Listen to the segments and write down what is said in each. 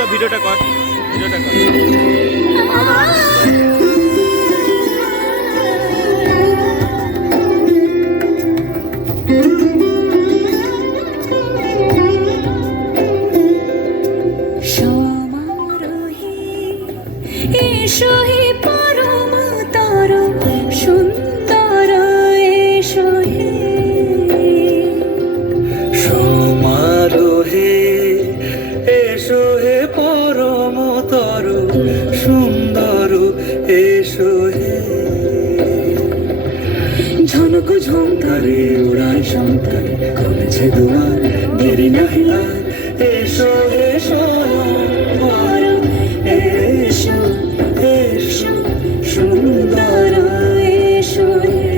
তো ভিডিওটা কর, ভিডিওটা কর। সমারোহে এসো হে পরম তর সুন্দর এসো হে সমারোহে এসো হে পরমতর সুন্দর এসো হে ঝনক ঝঙ্কারে উড়ায় শঙ্কারে খুলেছে দুয়ার দেরি নাহি আর এসো এসো পরম এসো এসো সুন্দর এসো হে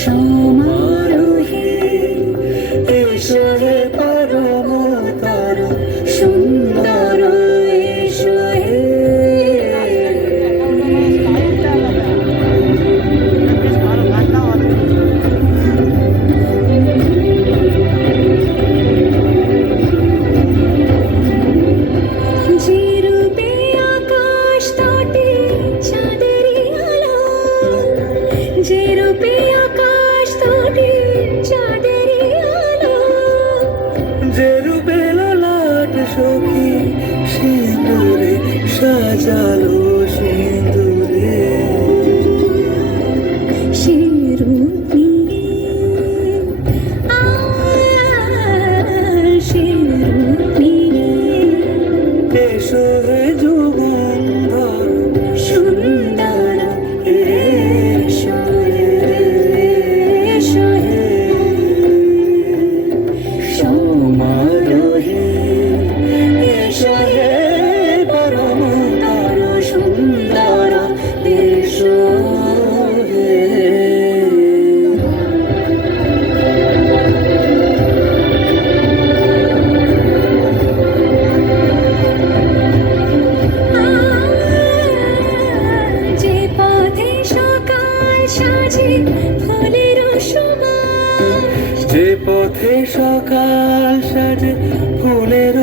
সমারোহে এসো হে পরমতর সুন্দর এসো হে যে রূপে আকাশ তটে চাঁদেরই আলো, যে রূপে আকাশ তটে চাঁদেরই আলো, যে রূপে ললাট সখী সিঁদুরে সাজালো সিঁদুরে সে রূপ নিয়ে সে রূপ নিয়ে এসো হে যুগন্ধর সুন্দর এসো এসো সমারোহে এসো হে পরমতর সুন্দর এসো হে যে পথে সকাল সাজে ফুলের সুবাস, যে পথে সকাল সাজে ফুলের